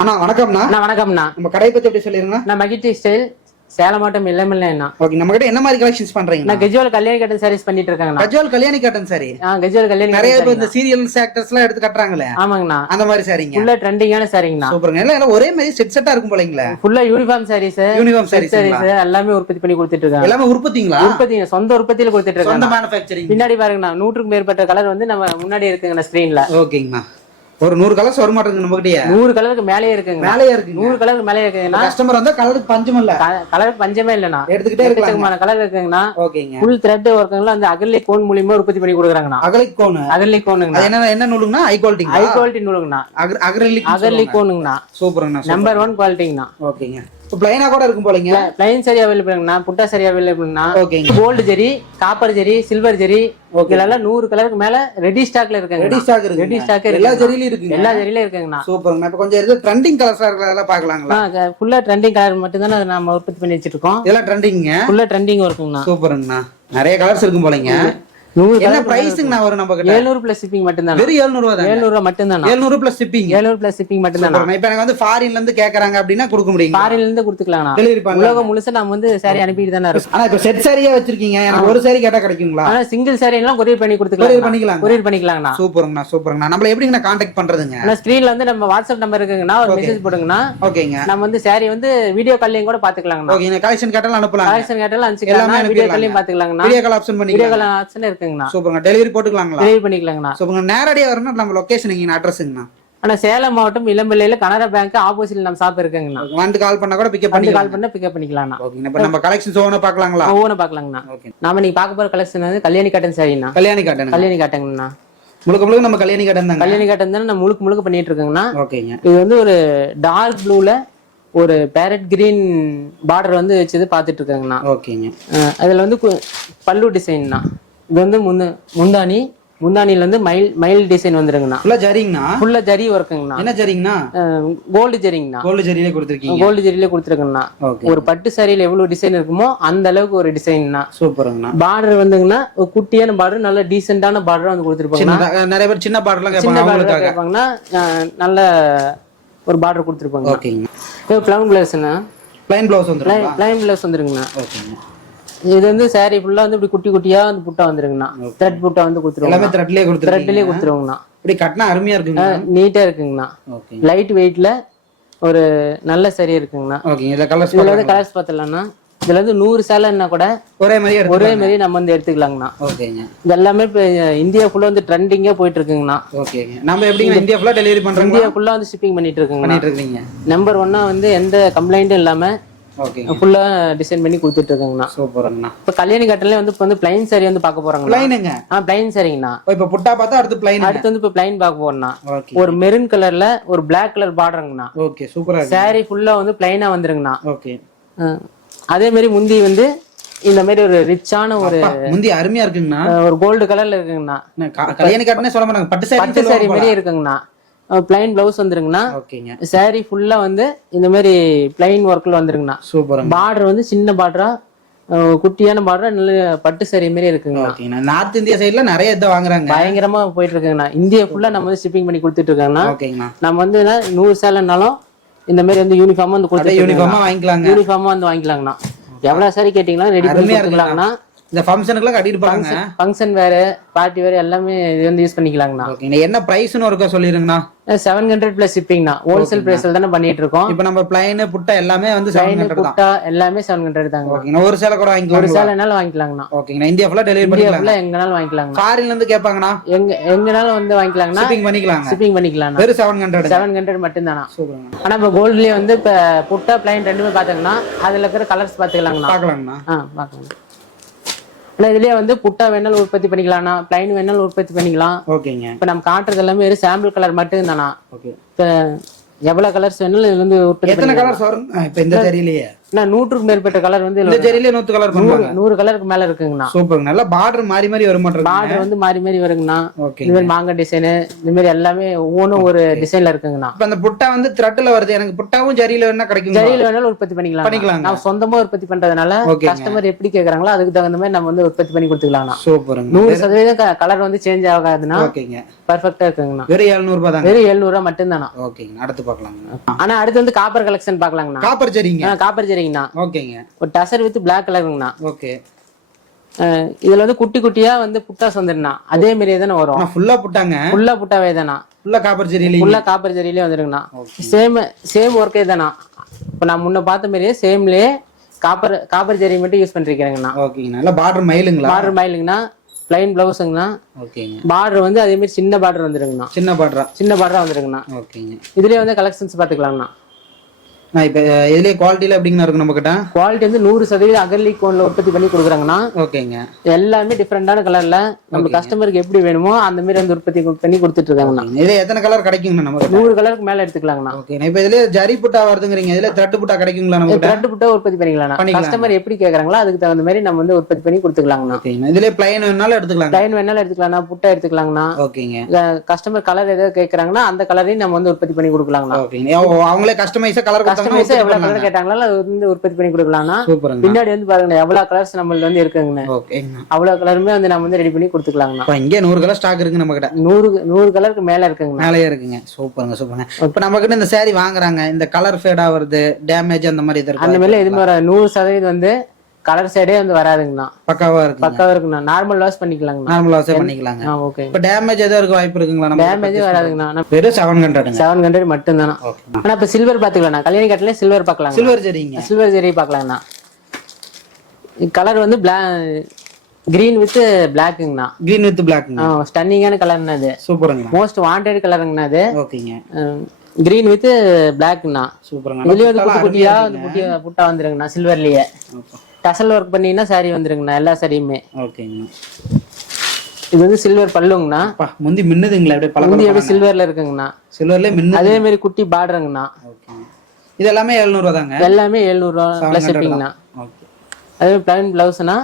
அண்ணா வணக்கம்ண்ணா. வணக்கம்ண்ணா. நம்ம கடையை பத்தி எப்படி சொல்லிருங்க? நான் மகிழ்ச்சி ஸ்டைல் சேலம் மாவட்டம் இல்லமில்லைண்ணா. ஓகே, நம்ம கிட்ட என்ன மாதிரி கலெக்ஷன்ஸ் பண்றீங்க? நான் கஜுவல் கல்யாணி காட்டன் சாரீஸ் பண்ணிட்டு இருக்கேங்கண்ணா. கஜுவல் கல்யாணி காட்டன் சாரி. கஜுவல் கல்யாணி நிறைய பேர் இந்த சீரியல்ஸ் ஆக்டர்ஸ் எல்லாம் எடுத்து கட்டுறாங்களே. ஆமாங்கண்ணா, அந்த மாதிரி சாரிங்க. ஃபுல்லா ட்ரெண்டிங்கான சாரிங்கண்ணா. சூப்பர்ங்க. எல்லாம் ஒரே மாதிரி செட் செட்டா இருக்கும் போலீங்களா? ஃபுல்லா யூனிஃபார்ம் சாரீஸ், எல்லாமே உற்பத்தி பண்ணி கொடுத்துட்டு இருக்காங்க. எல்லாமே உற்பத்திங்களா? உற்பத்திங்க, சொந்த உற்பத்தியில கொடுத்துட்டு இருக்காங்க. சொந்த மேனுஃபேக்சரிங். பின்னாடி பாருங்கண்ணா, 100க்கும் மேற்பட்ட கலர் வந்து நம்ம முன்னாடி இருக்குங்கண்ணா ஸ்கிரீன்ல. ஓகேங்கண்ணா. ஒரு 100 கலர்ஸ் வர மாட்டேங்குது நம்ம கிட்டயே. 100 கலருக்கு மேலேயே இருக்குங்க. மேலேயே இருக்கு. 100 கலருக்கு மேலேயே இருக்குங்கண்ணா. கஸ்டமர் வந்தா கலருக்கு பஞ்சம் இல்ல. கலருக்கு பஞ்சமே இல்லண்ணா. எடுத்துக்கிட்டே இருக்கலாம். கலர் இருக்குங்கண்ணா. ஓகேங்க. ஃபுல் த்ரெட் ஒர்க்குங்களா அந்த அகர்லிக் கோன் மூலமா உற்பத்தி பண்ணி கொடுக்குறாங்கண்ணா. Acrylic cone. அகர்லிக் கோனுங்க. அது என்ன நூலுங்கண்ணா? High quality. ஹை குவாலிட்டி நூலுங்கண்ணா. அகர்லிக் கோனுங்கண்ணா. சூப்பர்ங்கண்ணா. நம்பர் 1 குவாலிட்டிங்கண்ணா. ஓகேங்க. பிளைனா கூட இருக்கும் போலீங்க. பிளைன் சரி அவைலபிள்ங்கண்ணா. புட்டா சரி அவைலபிள்ங்கண்ணா. ஓகேங்க. கோல்டு ஜெரி, காப்பர் ஜெரி, சில்வர் ஜெரி, இதெல்லாம் 100 கலருக்கு மேல ரெடி ஸ்டாக்ல இருக்குங்க. ரெடி ஸ்டாக் இருக்கு. ரெடி ஸ்டாக் இருக்கு. எல்லா ஜெரியில இருக்குங்க. எல்லா ஜெரியில இருக்குங்கண்ணா. சூப்பர்ங்க. இப்ப கொஞ்சம் இருக்கு ட்ரெண்டிங் கலர்ஸா இருக்கறதெல்லாம் பார்க்கலாங்களா? ஃபுல்லா ட்ரெண்டிங் கலர் மட்டும் தான் நாம உற்பத்தி பண்ணி வச்சிட்டு இருக்கோம். இதெல்லாம் ட்ரெண்டிங்க. ஃபுல்லா ட்ரெண்டிங் இருக்குங்கண்ணா. சூப்பர்ங்கண்ணா. நிறைய கலர்ஸ் இருக்கும் போலீங்க. என்ன பிரைஸ்ங்க நான் வரும் நம்ம கிட்ட? 700 பிளஸ் ஷிப்பிங் மட்டும் தான். வெறும் 700 ரூபாய் தான். 700 ரூபாய் மட்டும் தான். 700 பிளஸ் ஷிப்பிங். 700 பிளஸ் ஷிப்பிங் மட்டும் தான். இப்போ எனக்கு வந்து ஃபாரின்ல இருந்து கேக்குறாங்க அப்படினா கொடுக்க முடியும். ஃபாரின்ல இருந்து கொடுத்துக்கலாம்ண்ணா. டெலிவரி பண்ணலாம். உலகம் முழுசா நாம வந்து சாரி அனுப்பிட்டு தான இருக்கோம். ஆனா இப்ப செட் சாரியா வச்சிருக்கீங்க. எனக்கு ஒரு சாரி கேட்டா கிடைக்குங்களா? ஆனா சிங்கிள் சாரி எல்லாம் கொரியர் பண்ணி கொடுத்துக்கலாம். கொரியர் பண்ணிக்கலாம்ண்ணா. சூப்பர்ங்கண்ணா. சூப்பர்ங்கண்ணா. நம்மள எப்படிங்க கான்டாக்ட் பண்றதுங்க? நான் ஸ்கிரீன்ல வந்து நம்ம வாட்ஸ்அப் நம்பர் இருக்குங்கண்ணா. ஒரு மெசேஜ் போடுங்கண்ணா. ஓகேங்க. நம்ம வந்து சாரி வந்து வீடியோ கால்லையும் கூட பாத்துக்கலாம்ண்ணா. ஓகே, இந்த கலெக்ஷன் கேட்டாலும் அனுப்பலாம். கலெக்ஷன் கேட்டாலும் அனுப்பிக்கலாம். வீடியோ கால்லையும் பாத்துக்கலாம்ண்ணா. வீடியோ கால் ஆப்ஷன் பண்ணிக்கலாம். வீடியோ கால் ஆப்ஷன் இருக்குங்கண்ணா. சூப்பர்ங்க. டெலிவரி போட்டுக்கலாங்களா? டெலிவரி பண்ணிக்கலாம்ண்ணா. சூப்பர்ங்க. நேரடியா வரணும் நம்ம லொகேஷன் இங்க அட்ரஸ்ங்கண்ணா. ஆனா சேலம் மாவட்டம் இளம்பிள்ளையில கனரா பேங்க் ஆப்போசிட்ல நம்ம ஷாப் இருக்குங்கண்ணா. வந்து கால் பண்ணா கூட பிக்கப் பண்ணிக்கலாம்ண்ணா. ஓகேண்ணா. இப்ப நம்ம கலெக்ஷன்ஸ் ஓவனா பார்க்கலாங்களா? ஓவனா பார்க்கலாம்ண்ணா. நாம நீங்க பார்க்க போற கலெக்ஷன் வந்து கல்யாணி காட்டன் சாரிண்ணா. கல்யாணி காட்டன்ங்கண்ணா. முழுக்க நம்ம கல்யாணி காட்டன் தான். கல்யாணி காட்டன் தான் நம்ம முழுக்க பண்ணிட்டு இருக்கோங்கண்ணா. ஓகேங்க. இது வந்து ஒரு டார்க் ப்ளூல ஒரு பேரட் கிரீன் பார்டர் வந்து வச்சது பாத்துட்டு இருக்காங்கண்ணா. ஓகேங்க. அதுல வந்து பல்லு டிசைன்ண்ணா. இது வந்து முந்தானில வந்து மயில் டிசைன் வந்துருங்கண்ணா. ஃபுல்லா ஜரிங்கண்ணா. ஃபுல்லா ஜரி ஒர்க்குங்கண்ணா. என்ன ஜரிங்கண்ணா? கோல்டு ஜரிங்கண்ணா. கோல்டு ஜரியிலே கொடுத்திருக்கீங்க. கோல்டு ஜரியிலே கொடுத்திருக்கேங்கண்ணா. ஒரு பட்டு சாரியில எவ்வளவு டிசைன் இருக்குமோ அந்த அளவுக்கு ஒரு டிசைன்ண்ணா. சூப்பர்ங்கண்ணா. பார்டர் வந்துங்கண்ணா ஒரு குட்டியான பார்டர், நல்ல டீசென்டான பார்டர் வந்து கொடுத்திருப்பாங்க. நிறைய பேர் சின்ன பார்டர்லாம் கேட்பாங்கன்னா நல்ல ஒரு பார்டர் கொடுத்திருப்பாங்க. ஓகேங்க. இது பிளவுன் பிளவுஸ்ண்ணா. ப்ளைன் ப்ளவுஸ் வந்துருங்க. பிளைன் பிளவுஸ் வந்துருங்கண்ணா. ஓகேங்க. இது வந்து சாரி ஃபுல்லா வந்து இப்படி குட்டி குட்டியா வந்து புட்டா வந்துருங்கண்ணா. த்ரெட் புட்டா வந்து கொடுத்துருவாங்க. எல்லாமே த்ரெட்லயே கொடுத்துருவாங்கண்ணா. இப்படி கட்டினா அருமையா இருக்குங்க. நீட்டா இருக்குங்கண்ணா. லைட் வெயிட்ல ஒரு நல்ல சரி இருக்குங்கண்ணா. ஓகே. இதுல கலர்ஸ் பார்த்தலாம்னா இதுல வந்து 100 சேலைன்னா கூட ஒரே மாதிரி நம்ம வந்து எடுத்துக்கலாங்கண்ணா. ஓகேங்க. இது எல்லாமே இப்ப இந்தியா ஃபுல்லா வந்து ட்ரெண்டிங்கா போயிட்டு இருக்குங்கண்ணா. ஓகேங்க. நம்ம எப்படிங்க இந்தியா ஃபுல்லா டெலிவரி பண்றோம்? இந்தியா ஃபுல்லா வந்து ஷிப்பிங் பண்ணிட்டு இருக்கீங்க. நம்பர் 1 வந்து எந்த கம்ப்ளைண்ட்டும் இல்லாம ஓகேங்க. ஃபுல்லா டிசைன் பண்ணி கொடுத்துட்டு இருக்காங்கண்ணா. சூப்பர்ங்கண்ணா. இப்ப கல்யாணி காட்டன்ல வந்து இப்ப வந்து பிளைன் சாரி வந்து பார்க்க போறாங்க. பிளைனுங்க. பிளைன் சாரிங்கண்ணா. இப்ப புட்டா பார்த்தா அடுத்து பிளைன். அடுத்து வந்து இப்ப பிளைன் பார்க்க போறோம்னா ஒரு மெரூன் கலர்ல ஒரு பிளாக் கலர் பார்டருங்கண்ணா. ஓகே, சூப்பரா இருக்கு. சாரி ஃபுல்லா வந்து பிளைனா வந்துருங்கண்ணா. ஓகே. அதே மாதிரி முந்தி வந்து இந்த மாதிரி ஒரு ரிச்சான ஒரு முந்தி அருமையா இருக்குங்கண்ணா. ஒரு கோல்டு கலர்ல இருக்குங்கண்ணா. கல்யாணி காட்டனே சொல்ல மாட்டாங்க, பட்டு சாரி மாதிரி இருக்குங்கண்ணா. பிளைன் பிளவுஸ் வந்துருங்கண்ணா. ஓகேங்க. சாரி ஃபுல்லா வந்து இந்த மாதிரி பிளைன் ஒர்க்ல வந்துருங்கண்ணா. சூப்பர். பார்டர் வந்து சின்ன பார்டரா குட்டியான பார்டரா நல்ல பட்டு சாரி மாதிரி இருக்குங்கண்ணா. நார்த் இந்தியா சைடுல நிறைய இதை வாங்குறாங்க. பயங்கரமா போயிட்டு இருக்குங்கண்ணா. இந்தியா ஃபுல்லா நம்ம வந்து ஷிப்பிங் பண்ணி கொடுத்துட்டு இருக்காங்கண்ணா. ஓகேங்கண்ணா. நம்ம வந்து 100 சேலைனாலும் இந்த மாதிரி வந்து யூனிஃபார்மா வந்து கொடுத்து யூனிஃபார்மா வாங்கிக்கலாங்கண்ணா. எவ்வளவு சாரி கேட்டீங்கன்னா ரெடி பண்ணி கொடுக்கலாங்கண்ணா. இந்த ஃபங்க்ஷனுக்குலாம் கட்டிட்டு போறாங்க. ஃபங்க்ஷன் வேற பார்ட்டி வேற எல்லாமே இது வந்து யூஸ் பண்ணிக்கலாங்கண்ணா. ஓகே. என்ன பிரைஸ்னு ஒருக்கா சொல்லிருங்கண்ணா? 700 பிளஸ் ஷிப்பிங்ண்ணா. ஹோல்சேல் பிரைஸ்ல தானே பண்ணிட்டு இருக்கோம். இப்போ நம்ம பிளைன் புட்டா எல்லாமே வந்து 700 தான். புட்டா எல்லாமே 700 தாங்க. ஓகேங்க. ஒரு சேலை கூட வாங்கிக்கலாம். ஒரு சேலைனால வாங்கிக்கலாங்கண்ணா. ஓகேங்க. இந்தியா ஃபுல்லா டெலிவரி பண்ணிக்கலாம். இந்தியா ஃபுல்லா எங்கனாலும் வாங்கிக்கலாங்க. ஃபாரின்ல இருந்து கேட்பாங்கண்ணா. எங்கனாலும் வந்து வாங்கிக்கலாங்கண்ணா. ஷிப்பிங் பண்ணிக்கலாம். வெறும் 700 மட்டும் தானா. சூப்பர்ங்க. ஆனா இப்போ கோல்ட்லயே வந்து இப்ப புட்டா பிளைன் ரெண்டுமே பாத்தீங்கன்னா அதுல இருக்கிற கலர்ஸ் பாத்துக்கலாங்கண்ணா. பார்க்கலாங்கண்ணா. பார்க்கலாம். இதுலயே வந்து புட்டா வேணாலும் உற்பத்தி பண்ணிக்கலாம்ண்ணா. பிளைன் வேணாலும் உற்பத்தி பண்ணிக்கலாம். ஓகேங்க. இப்ப நம்ம காட்டுறது எல்லாமே வெறும் சாம்பிள் கலர் மட்டும் தானா. ஓகே. இப்ப எவ்வளவு கலர்ஸ் வேணாலும் இதுல இருந்து உற்பத்தி. எத்தனை கலர்ஸ் வரும் இப்ப இந்த சாரியிலேயே? நான் 100க்கு மேற்பட்ட கலர் வந்து இந்த ஜரியில 100 கலர் பண்ணுவாங்க. 100 கலருக்கு மேல இருக்குங்கண்ணா. சூப்பர். நல்லா பார்டர் மாறி மாறி வர மாட்டேங்குது. பார்டர் வந்து மாறி மாறி வருங்கண்ணா. ஓகே. இந்த மாதிரி மாங்காய் டிசைன் இந்த மாதிரி எல்லாமே ஒவ்வொன்றும் ஒரு டிசைன்ல இருக்குங்கண்ணா. இப்ப அந்த புட்டா வந்து த்ரெட்ல வருது. எனக்கு புட்டாவும் ஜரியில வேணா கிடைக்கும். ஜரியில வேணாலும் உற்பத்தி பண்ணிக்கலாம். நான் சொந்தமா உற்பத்தி பண்றதுனால கஸ்டமர் எப்படி கேக்குறாங்களோ அதுக்கு தகுந்த மாதிரி நம்ம வந்து உற்பத்தி பண்ணி கொடுத்துக்கலாம். சூப்பருங்க. 100% கலர் வந்து சேஞ்ச் ஆகாதுன்னா ஓகேங்க. பெர்ஃபெக்ட்டா இருக்குங்கண்ணா. வெறும் 700 ரூபாய் தாங்க. வெறும் 700 ரூபாய் மட்டும் தானா. ஓகேங்க. அடுத்து பார்க்கலாங்க. ஆனா அடுத்து வந்து காப்பர் கலெக்ஷன் பார்க்கலாங்கண்ணா. காப்பர் ஜரிங்க. காப்பர் ஜரிங்கண்ணா. ஓகேங்க. ஒரு டசர் வித் பிளாக் கலருங்கண்ணா. ஓகே. இதுல வந்து குட்டி குட்டியா வந்து புட்டாஸ் வந்துருங்கண்ணா. அதே மாதிரியே தானே வரும். ஃபுல்லா புட்டாங்க. ஃபுல்லா புட்டாவே தானா. ஃபுல்லா காப்பர் ஜரியில. ஃபுல்லா காப்பர் ஜரியிலே வந்துருங்கண்ணா. சேம் ஒர்க்கே தானா. இப்ப நான் முன்ன பார்த்த மாதிரியே சேம்லயே காப்பர் ஜரி மட்டும் யூஸ் பண்ணிருக்கேங்கண்ணா. ஓகேங்க. நல்லா பார்டர் மயிலுங்களா? பார்டர் மயிலுங்கண்ணா. பிளைன் பிளவுஸ்ங்கண்ணா. ஓகேங்க. பார்டர் வந்து அதே மாதிரி சின்ன பார்டர் வந்துருங்கண்ணா. சின்ன பார்டரா வந்துருங்கண்ணா. ஓகேங்க. இதுலயே வந்து கலெக்ஷன்ஸ் பாத்துக்கலாம்ண்ணா. நான் இப்ப இதுலயே குவாலிட்டில எப்படிங்கண்ணா இருக்கு நம்ம கிட்ட? குவாலிட்டி வந்து 100% அகர்லி கோன்ல உற்பத்தி பண்ணி கொடுக்குறாங்கண்ணா. ஓகேங்க. எல்லாமே டிஃபரெண்டான கலர்ல நம்ம கஸ்டமருக்கு எப்படி வேணுமோ அந்த மாதிரி வந்து உற்பத்தி பண்ணி கொடுத்துட்டு இருக்காங்கண்ணா. இதுல எத்தனை கலர் கிடைக்குங்கண்ணா நமக்கு? 100 கலருக்கு மேல எடுத்துக்கலாங்கண்ணா. ஓகே. இப்ப இதுல ஜரி புட்டா வருதுங்கறீங்க. இதுல த்ரெட் புட்டா கிடைக்குங்களா நமக்கு? த்ரெட் புட்டா உற்பத்தி பண்ணிக்கலாம்ண்ணா. கஸ்டமர் எப்படி கேக்குறாங்களோ அதுக்கு தகுந்த மாதிரி நம்ம வந்து உற்பத்தி பண்ணி கொடுத்துக்கலாங்கண்ணா. ஓகேங்க. இதுல பிளைன் வேணாலும் எடுத்துக்கலாம். பிளைன் வேணாலும் எடுத்துக்கலாம்ண்ணா. புட்டா எடுத்துக்கலாங்கண்ணா. ஓகேங்க. கஸ்டமர் கலர் ஏதாவது கேக்குறாங்கன்னா அந்த கலரையும் நம்ம வந்து உற்பத்தி பண்ணி கொடுக்கலாங்கண்ணா. ஓகேங்க. அவங்களே கஸ்டமைஸா கலர் கஸ்டமைஸா எவ்வளவு கலர் கேட்டாங்களோ அது வந்து உற்பத்தி பண்ணி கொடுக்கலாம்னா. பின்னாடி வந்து பாருங்க எவ்வளவு கலர்ஸ் நம்மள்ட்ட வந்து இருக்குங்கண்ணா. ஓகேங்க. அவ்வளவு கலருமே வந்து நம்ம வந்து ரெடி பண்ணி கொடுத்துக்கலாங்கண்ணா. இப்ப இங்க 100 கலர் ஸ்டாக் இருக்கு நம்ம கிட்ட. 100 கலருக்கு மேல இருக்குங்கண்ணா. மேலயே இருக்குங்க. சூப்பருங்க. இப்ப நம்ம கிட்ட இந்த saree வாங்குறாங்க. இந்த கலர் ஃபேட் ஆவறது, டேமேஜ் அந்த மாதிரி இருக்கு. அந்த மாதிரி எதுவுமே 100% வந்து கலர் சைடே வந்து வராதுங்கண்ணா. பக்காவா இருக்குண்ணா. நார்மல் வாஷ் பண்ணிக்கலாங்கண்ணா. நார்மல் வாஷ் பண்ணிக்கலாங்க. ஓகே. இப்ப டேமேஜ் ஏதாவது இருக்க வாய்ப்பு இருக்குங்களா? நம்ம டேமேஜ் வராதுங்கண்ணா. வெறும் 700 மட்டும் தானா. ஆனா இப்ப சில்வர் பாத்துக்கலாம்ண்ணா. கல்யாணி கட்டல சில்வர் பார்க்கலாம். சில்வர் ஜரிங்க. சில்வர் ஜரி பார்க்கலாம்ண்ணா. கலர் வந்து கிரீன் வித் பிளாக்குங்கண்ணா. கிரீன் வித் பிளாக்குங்க. ஸ்டன்னிங்கான கலர்னா இது. சூப்பருங்க. மோஸ்ட் வாண்டட் கலருங்கண்ணா இது. ஓகேங்க. கிரீன் வித் பிளாக்ண்ணா. சூப்பருங்க. இதுலயே வந்து குட்டி குட்டியா புட்டா வந்துருங்கண்ணா. சில்வர்லயே டசல் ஒர்க் பண்ணீங்கன்னா சாரி வந்துருங்கண்ணா. எல்லா சாரியுமே. ஓகேங்க. இது வந்து சில்வர் பல்லுங்கண்ணா. முந்தி மின்னுதுங்களா? அப்படியே பல முந்தி அப்படியே சில்வர்ல இருக்குங்கண்ணா. சில்வர்ல மின்னு. அதே மாதிரி குட்டி பார்டருங்கண்ணா. ஓகே. இது எல்லாமே 700 ரூபாய் தாங்க. எல்லாமே 700 ரூபாய் பிளஸ் ஷிப்பிங்ண்ணா. ஓகே. அதே பிளைன் பிளவுஸ்னா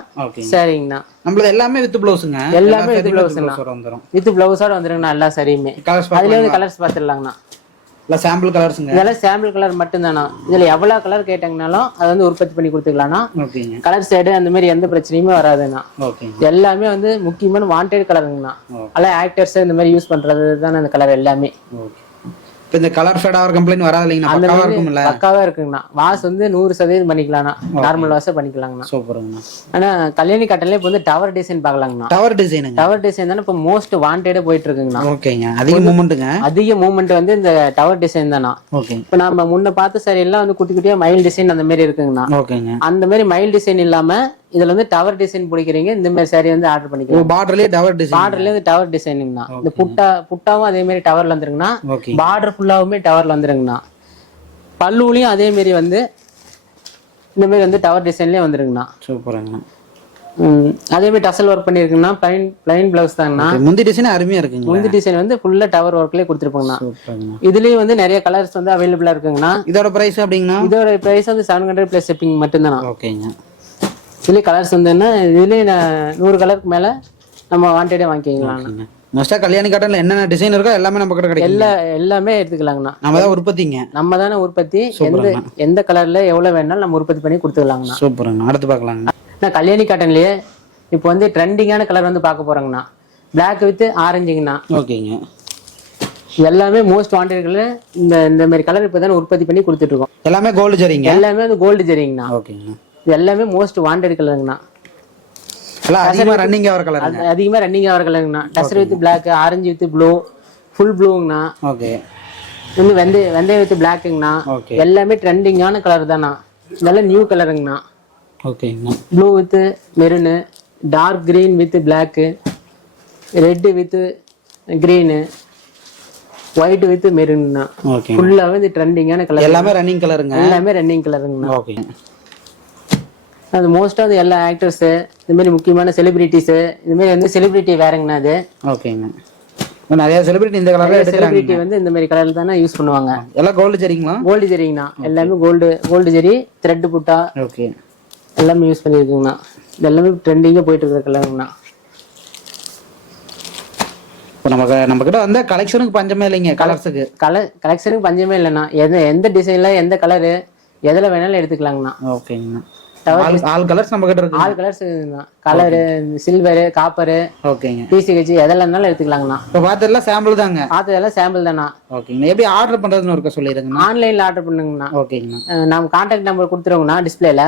சரிங்கண்ணா. நம்மளது எல்லாமே வித் பிளவுஸ்ங்க. எல்லாமே வித் பிளவுஸ்ண்ணா. வித் பிளவுஸோட வந்துருங்கண்ணா எல்லா சாரியுமே. அதுல வந்து கலர்ஸ் பாத்துடலாங்கண்ணா. இல்ல சாம்பிள் கலர்ஸ்ங்க. இதெல்லாம் சாம்பிள் கலர் மட்டும் தானா. இதுல எவ்வளவு கலர் கேட்டாங்கனாலும் அது வந்து உற்பத்தி பண்ணி கொடுத்துக்கலாம்னா. ஓகேங்க. கலர் ஷேடு அந்த மாதிரி எந்த பிரச்சனையுமே வராதுண்ணா. ஓகேங்க. எல்லாமே வந்து முக்கியமான வாண்டட் கலருங்கண்ணா. எல்லாம் ஆக்டர்ஸ் இந்த மாதிரி யூஸ் பண்றது தானே அந்த கலர் எல்லாமே. ஓகே. இப்ப இந்த கலர் ஃபேட் ஆவர் கம்ப்ளைண்ட் வராது இல்லைங்கண்ணா? பக்காவா இருக்கும்ல? பக்காவா இருக்குங்கண்ணா. வாஷ் வந்து 100% பண்ணிக்கலாம்ண்ணா. Normal wash பண்ணிக்கலாங்கண்ணா. சூப்பருங்கண்ணா. ஆனா கல்யாணி கட்டன்ல இப்ப வந்து டவர் டிசைன் பார்க்கலாங்கண்ணா. டவர் டிசைனுங்க. டவர் டிசைன் தானே இப்ப மோஸ்ட் வாண்டடே போயிட்டு இருக்குங்கண்ணா. ஓகேங்க. அதிக மூவ்மெண்ட் வந்து இந்த டவர் டிசைன் தானா. ஓகே. இப்ப நம்ம முன்ன பார்த்த சாரி எல்லாம் வந்து குட்டி குட்டியா மயில் டிசைன் அந்த மாதிரி இருக்குங்கண்ணா. ஓகேங்க. அந்த மாதிரி மயில் டிசைன் இல்லாம இதுல வந்து டவர் டிசைன் பிடிக்கிறீங்க இந்த மாதிரி சாரி வந்து ஆர்டர் பண்ணிக்கலாம். பார்டர்லயே டவர் டிசைன். பார்டர்லயே வந்து டவர் டிசைனுங்கண்ணா. இந்த புட்டாவும் அதே மாதிரி டவர்ல வந்துருங்கண்ணா. பார்டர் ஃபுல்லாவுமே டவர்ல வந்துருங்கண்ணா. பல்லுலயும் அதே மாதிரி வந்து இந்த மாதிரி வந்து டவர் டிசைன்லயே வந்துருங்கண்ணா. சூப்பருங்கண்ணா. அதே மாதிரி டசல் ஒர்க் பண்ணிருக்குங்கண்ணா. பிளைன் பிளவுஸ் தாங்கண்ணா. முந்தி டிசைன் அருமையா இருக்குங்க. முந்தி டிசைன் வந்து ஃபுல்லா டவர் ஒர்க்லயே கொடுத்துருப்பாங்கண்ணா. இதுலயும் வந்து நிறைய கலர்ஸ் வந்து அவைலபிளா இருக்குங்கண்ணா. இதோட பிரைஸ் அப்படிங்கண்ணா? இதோட பிரைஸ் வந்து 700 பிளஸ் ஷிப்பிங் மட்டும் தானா. ஓகேங்க. இதுலயே கலர்ஸ் வந்துன்னா இதுலயே 100 கலருக்கு மேல நம்ம வாண்டடே வாங்கிக்கலாம். மோஸ்டா கல்யாணி காட்டன்ல என்னென்ன டிசைன் இருக்கோ எல்லாமே நம்ம கிட்ட கிடைக்கும். எல்லாமே எடுத்துக்கலாங்கண்ணா. நம்ம தான் உற்பத்திங்க. நம்ம தானே உற்பத்தி. எந்த கலர்ல எவ்வளவு வேணாலும் நம்ம உற்பத்தி பண்ணி கொடுத்துக்கலாங்கண்ணா. சூப்பருங்க. அடுத்து பார்க்கலாங்கண்ணா. நான் கல்யாணி காட்டன்லயே இப்போ வந்து ட்ரெண்டிங்கான கலர் வந்து பார்க்க போறோங்கண்ணா. Black with ஆரஞ்சுங்கண்ணா. ஓகேங்க. எல்லாமே மோஸ்ட் வாண்டட் கலர். இந்த மாதிரி கலர் இப்பதானே உற்பத்தி பண்ணி கொடுத்துட்டு இருக்கோம். எல்லாமே கோல்டு ஜரிங்க. எல்லாமே வந்து கோல்டு ஜரிங்கண்ணா. ஓகேங்க. எல்லாமே மோஸ்ட் வாண்டட் கலருங்கண்ணா. அதிகமா ரன்னிங் ஆவற கலருங்கண்ணா. Tussar with black, orange with blue, full ப்ளூங்கண்ணா. ஓகே. இன்னும் வெந்தய வித் பிளாக்குங்கண்ணா. எல்லாமே ட்ரெண்டிங்கான கலர் தானா. நல்ல நியூ கலருங்கண்ணா. ஓகேங்கண்ணா. Blue with maroon, dark green with black, red with green, white with மெரூன்னா. ஃபுல்லாவே இந்த ட்ரெண்டிங்கான கலர். எல்லாமே ரன்னிங் கலருங்க. எல்லாமே ரன்னிங் கலருங்கண்ணா. ஓகே. அது மோஸ்டா அது எல்லா ஆக்டர்ஸ் இந்த மாதிரி முக்கியமான செலிபிரிட்டிஸ் இந்த மாதிரி வந்து செலிபிரிட்டி வேறங்கண்ணா அது. ஓகேங்க. நிறைய செலிபிரிட்டி இந்த கலர்ல எடுக்கிறாங்க. செலிபிரிட்டி வந்து இந்த மாதிரி கலர்ல தானே யூஸ் பண்ணுவாங்க. எல்லாம் கோல்டு ஜெரிங்களா? கோல்டு ஜெரிங்கண்ணா, எல்லாமே கோல்டு ஜெரி, த்ரெட் புட்டா ஓகே எல்லாமே யூஸ் பண்ணியிருக்குங்கண்ணா. இது எல்லாமே ட்ரெண்டிங்காக போயிட்டு இருக்கிற கலருங்கண்ணா. இப்போ நம்ம கிட்ட வந்து கலெக்ஷனுக்கு பஞ்சமே இல்லைங்க. கலர்ஸுக்கு கலெக்ஷனுக்கு பஞ்சமே இல்லைண்ணா. எந்த டிசைன்ல எந்த கலரு எதில் வேணாலும் எடுத்துக்கலாங்கண்ணா. ஓகேங்கண்ணா. ஆல் கலர்ஸ் நம்ம கிட்ட இருக்கு. All colours colour, silver, copper, ஓகேங்க, பிசிஹெச் எதெல்லாம் இருந்தாலும் எடுத்துக்கலாங்கண்ணா. இப்போ பார்த்ததெல்லாம் சாம்பிள் தாங்க. பார்த்ததெல்லாம் சாம்பிள் தானா. ஓகேங்கண்ணா. எப்படி ஆர்டர் பண்றதுன்னு இருக்க சொல்லிடுங்கண்ணா. ஆன்லைன்ல ஆர்டர் பண்ணுங்கண்ணா. ஓகேங்கண்ணா. நம்ம கான்டாக்ட் நம்பர் கொடுத்துருவோங்கண்ணா டிஸ்பிளேல,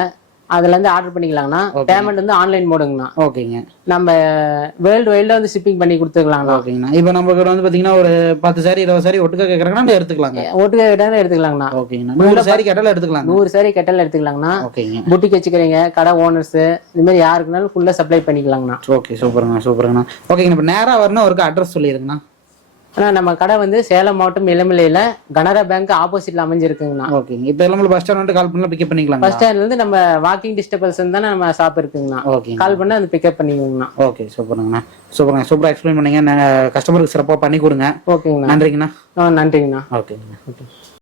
அதுல இருந்து ஆர்டர் பண்ணிக்கலாங்கண்ணா. பேமெண்ட் வந்து ஆன்லைன் மோடுங்கண்ணா. ஓகேங்க. நம்ம வேர்ல்டு வைல்ட்ல வந்து ஷிப்பிங் பண்ணி கொடுத்துக்கலாங்கண்ணா. ஓகேங்கண்ணா. இப்போ நம்ம கிட்ட வந்து பாத்தீங்கன்னா ஒரு 10 சாரி 20 சாரி ஒட்டுக்கா கேக்குறாங்கன்னா எடுத்துக்கலாங்க. ஒட்டுக்கா கேட்டாலும் எடுத்துக்கலாங்கண்ணா. ஓகேங்கண்ணா. 100 சாரி கேட்டாலும் எடுத்துக்கலாம். 100 சாரி கேட்டாலும் எடுத்துக்கலாங்கண்ணா. ஓகேங்க. புட்டிக் வச்சுக்கிறீங்க, கடை ஓனர்ஸ், இந்த மாதிரி யாருக்குனாலும் ஃபுல்லா சப்ளை பண்ணிக்கலாங்கண்ணா. ஓகே, சூப்பருங்கண்ணா, சூப்பருங்கண்ணா. ஓகேங்கண்ணா. இப்போ நேரா வரணும், ஒரு அட்ரஸ் சொல்லிடுங்கண்ணா. ஆனால் நம்ம கடை வந்து சேலம் மாவட்டம் இளமலையில கனரா பேங்க் ஆப்போசிட்ல அமைஞ்சிருக்குங்கண்ணா. ஓகேங்க. இப்போ எல்லாம் பஸ் ஸ்டாண்ட் கால் பண்ணலாம், பிக்கப் பண்ணிக்கலாம். பஸ் ஸ்டாண்ட்ல இருந்து நம்ம வாக்கிங் டிஸ்டன்ஸ் தானே நம்ம ஷாப் இருக்குங்கண்ணா. ஓகே, கால் பண்ணா அந்த பிக்கப் பண்ணிக்கோங்கண்ணா. ஓகே, சூப்பருங்கண்ணா, சூப்பருங்க. சூப்பராக எக்ஸ்பிளைன் பண்ணீங்க. கஸ்டமருக்கு சிறப்பாக பண்ணி கொடுங்க. ஓகேங்கண்ணா. நன்றிங்கண்ணா. நன்றிங்கண்ணா. ஓகேங்கண்ணா. ஓகே.